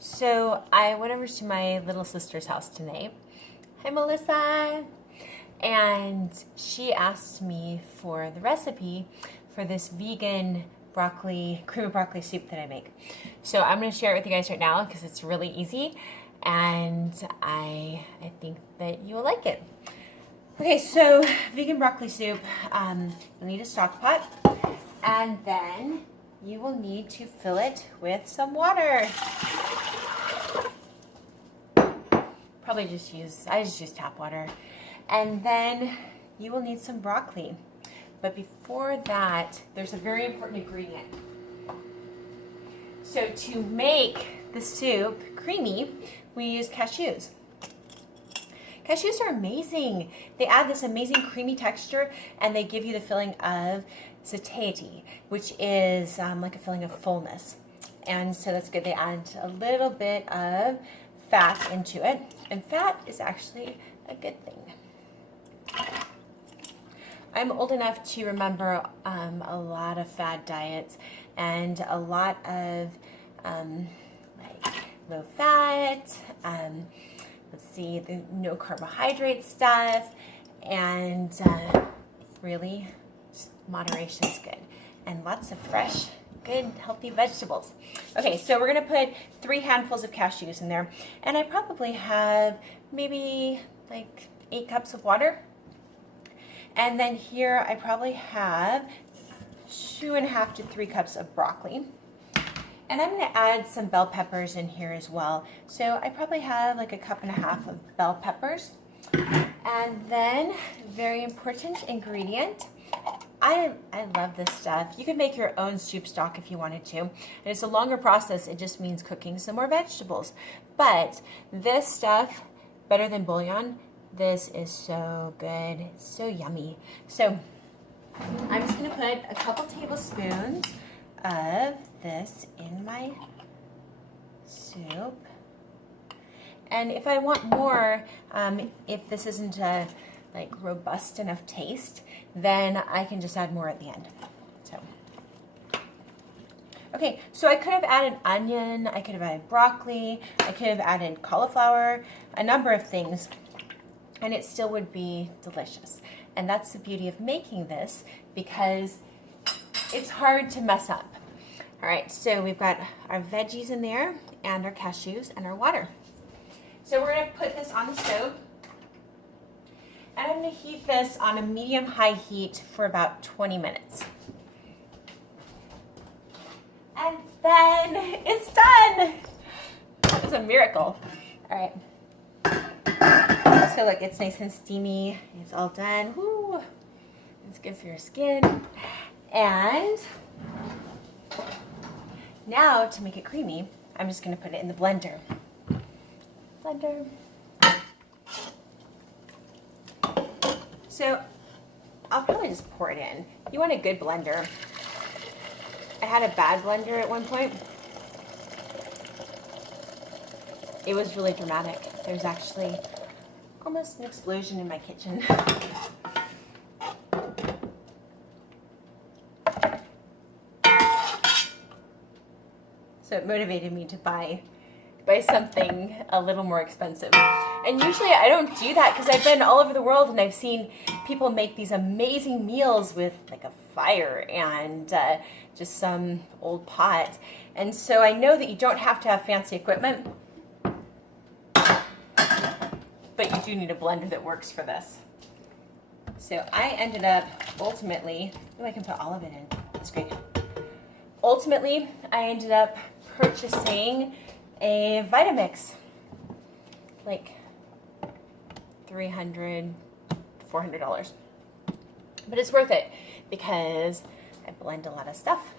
So I went over to my little sister's house tonight. Hi, Melissa. And she asked me for the recipe for this vegan creamy broccoli soup that I make. So I'm going to share it with you guys right now because it's really easy and I think that you will like it. Okay, so vegan broccoli soup, you'll need a stock pot, and then you will need to fill it with some water. I just use tap water. And then you will need some broccoli. But before that, there's a very important ingredient. So to make the soup creamy, we use cashews. Cashews are amazing. They add this amazing creamy texture and they give you the feeling of satiety, which is like a feeling of fullness. And so that's good. They add a little bit of fat into it, and fat is actually a good thing. I'm old enough to remember a lot of fad diets and a lot of like low fat, let's see, the no carbohydrate stuff, and really just moderation is good, and lots of fresh, good, healthy vegetables. Okay, so we're gonna put 3 handfuls of cashews in there, and I probably have maybe like 8 cups of water. And then here I probably have 2.5 to 3 cups of broccoli. And I'm gonna add some bell peppers in here as well. So I probably have like 1.5 cups of bell peppers. And then, very important ingredient, I love this stuff. You could make your own soup stock if you wanted to. And it's a longer process, it just means cooking some more vegetables. But this stuff, better than bouillon, this is so good, it's so yummy. So I'm just gonna put a couple tablespoons of this in my soup. And if I want more, if this isn't a like robust enough taste, then I can just add more at the end. So, okay, so I could have added onion, I could have added broccoli, I could have added cauliflower, a number of things, and it still would be delicious. And that's the beauty of making this, because it's hard to mess up. All right, so we've got our veggies in there, and our cashews, and our water. So we're gonna put this on the stove, and I'm gonna heat this on a medium-high heat for about 20 minutes. And then it's done. That was a miracle. All right. So look, it's nice and steamy. It's all done. Woo. It's good for your skin. And now to make it creamy, I'm just gonna put it in the blender. Blender. So I'll probably just pour it in. You want a good blender. I had a bad blender at one point. It was really dramatic. There's actually almost an explosion in my kitchen. So it motivated me to buy something a little more expensive. And usually I don't do that because I've been all over the world and I've seen people make these amazing meals with like a fire and just some old pot. And so I know that you don't have to have fancy equipment, but you do need a blender that works for this. So I ended up ultimately, oh, I can put all of it in, that's great. Ultimately, I ended up purchasing a Vitamix, like $300, $400. But it's worth it because I blend a lot of stuff.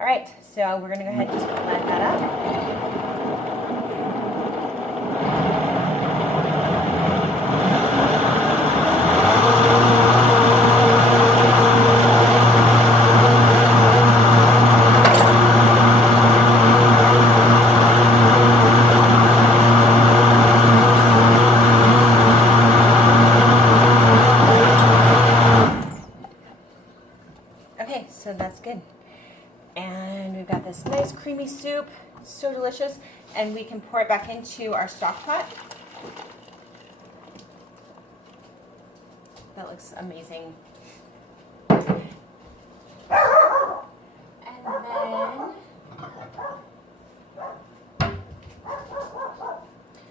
All right, so we're gonna go ahead and just blend that up. Okay, so that's good. And we've got this nice creamy soup. so delicious. And we can pour it back into our stock pot. That looks amazing. And then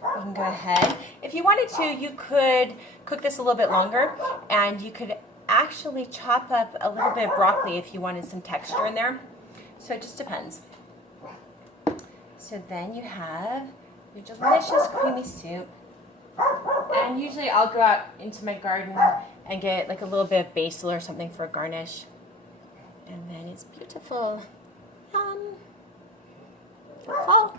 you can go ahead. If you wanted to, you could cook this a little bit longer, and you could actually chop up a little bit of broccoli if you wanted some texture in there. So it just depends. So then you have your delicious creamy soup. And usually I'll go out into my garden and get like a little bit of basil or something for a garnish. And then it's beautiful. Yum. That's all.